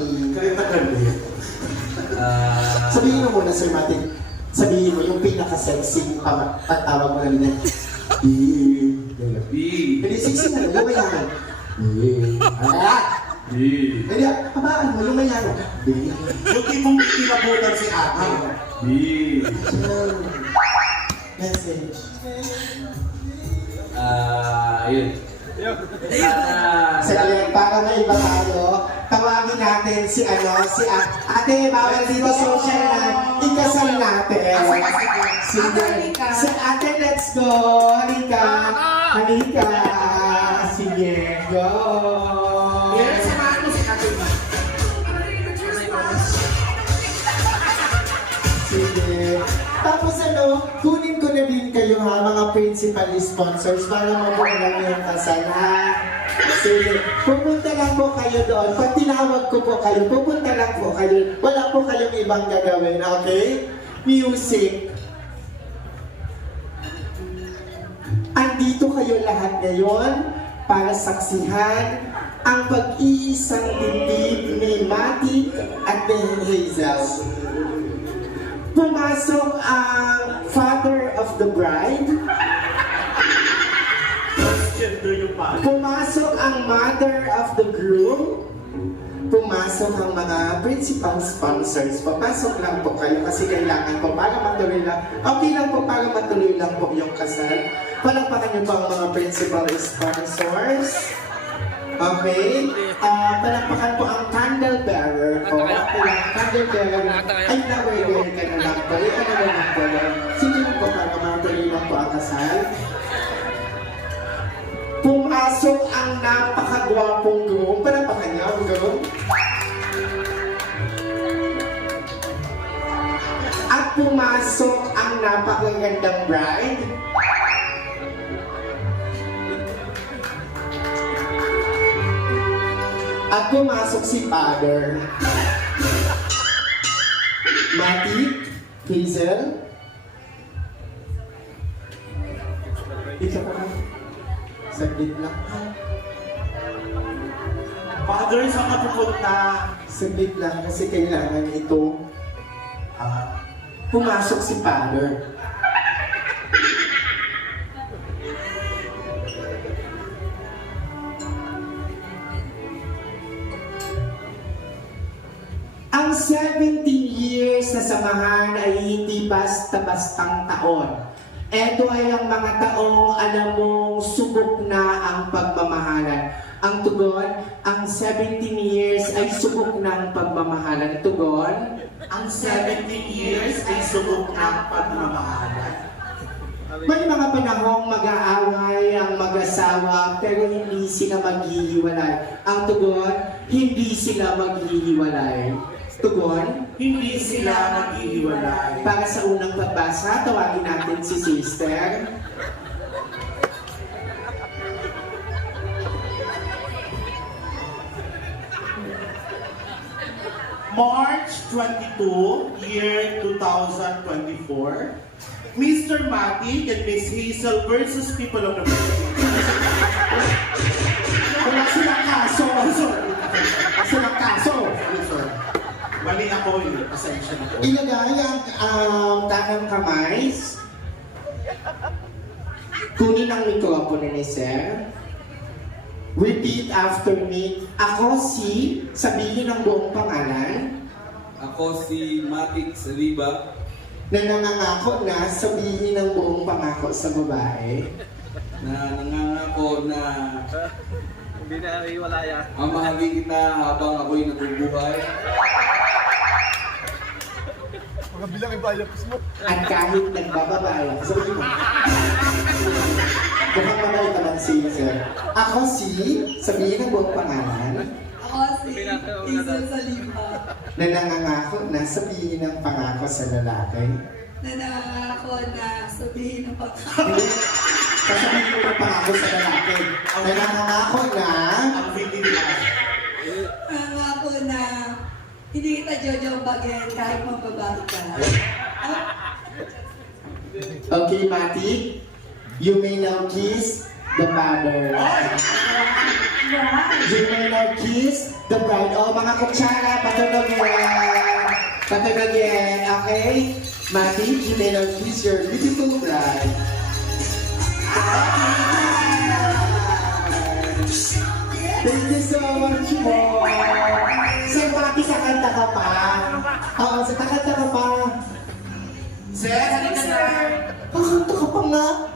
Galit. Sabihin mo muna, Sir Martin. Sabihin mo, yung pinaka-sexy patawag mo na nila. Hindi, sexy na, lumayanan. Hindi, habaan mo, lumayanan. Yung tipong pinabutan si ate. Message. Yun. Saglit, para may iba tayo, tawagin natin si ate, bawal dito social na, ikasal natin. Si ate, let's go! Halika! Sige, go! Yes, samahan mo si ate. Sige. Tapos kunin ko na din kayo ha, mga principal sponsors para mabuo lang yung kasal ha. Sige, pupunta lang po kayo doon. Pag tinawag ko po kayo, pupunta lang po kayo. Wala po kayong ibang gagawin, okay? Music. Andito kayo lahat ngayon para saksihan ang pag-iisang dibdib ni Matic at ni Hazel. Pumasok ang father of the bride. Pumasok ang mother of the groom. Pumasok ang mga principal sponsors. Papasok lang po kayo kasi kailangan po para matuloy lang. Okay lang po para matuloy lang po yung kasal. Palakpakan niyo po ang mga principal sponsors. Okay? Palakpakan po ang candle bearer po. Candle bearer. Ay, flower ka na lang po. Ika na lang po. Sige po para matuloy lang po ang kasal. Pumasok ang napakagwapong groom. Palakpakan niyo ang groom. At pumasok ang napakagandang bride. At pumasok si Father. Matic, Hazel. Isa pa ka. Saglit lang. Father, saan ka pupunta? Saglit lang kasi kailangan ito. Pumasok si Father. Ang 17 years na samahan ay hindi basta-bastang taon. Ito ay ang mga taong alam mong subok na ang pagmamahalan. Ang tugon, ang 17 years ay subok na ang pagmamahalan. Tugon, Ang 17 years ay subok ng pagmamahalan. may mga panahong mag-aaway ang mag-asawa pero hindi sila maghihiwalay. Ang tugon, hindi sila maghihiwalay. Tugon, Hindi sila maghihiwalay. para sa unang pagbasa, tawagin natin si Sister. March 22, year 2024, Mr. Matic and Miss Hazel versus people of the Philippines. Wala silang kaso. Silang kaso. Mali ako yun. Pasensya na po. Ilagay ang tanang kamay. Kunin ang mikropono ni Sir. Repeat after me. Ako si, sabihin ang buong pangalan. Ako si Matic Saliba. Na nangangako na sabihin ang buong pangako sa babae. Na nangangako na Hindi na iwalaya. mamahalin kita habang ako'y nabubuhay. Mga bilang ibayapos mo. At kahit nagbababae. Sabihin mo. Mukhang mabait naman si Sir. Ako si, sabihin ang buong pangalan. Ako si Hazel Saliba, Na nangangako na sabihin ang pangako sa lalaki. na nangako na sabihin ng pagkakas. Sasabihin mo ang pangako sa lalaki. Na nangangako na Ang Pilipinas. Nangako na hindi kita jojombagin kahit mababago ka. Okay, Mati, you may now kiss the father. You may now kiss the bride. Oh, mga kutsara, patunog yan. Patunog yan, okay? Mati, you may now kiss your beautiful bride. Thank you so much po. Sir, Mati, kakanta ka pa? Oo, sir, kakanta ka pa. Sir, halika na. Kakanta ka pa nga.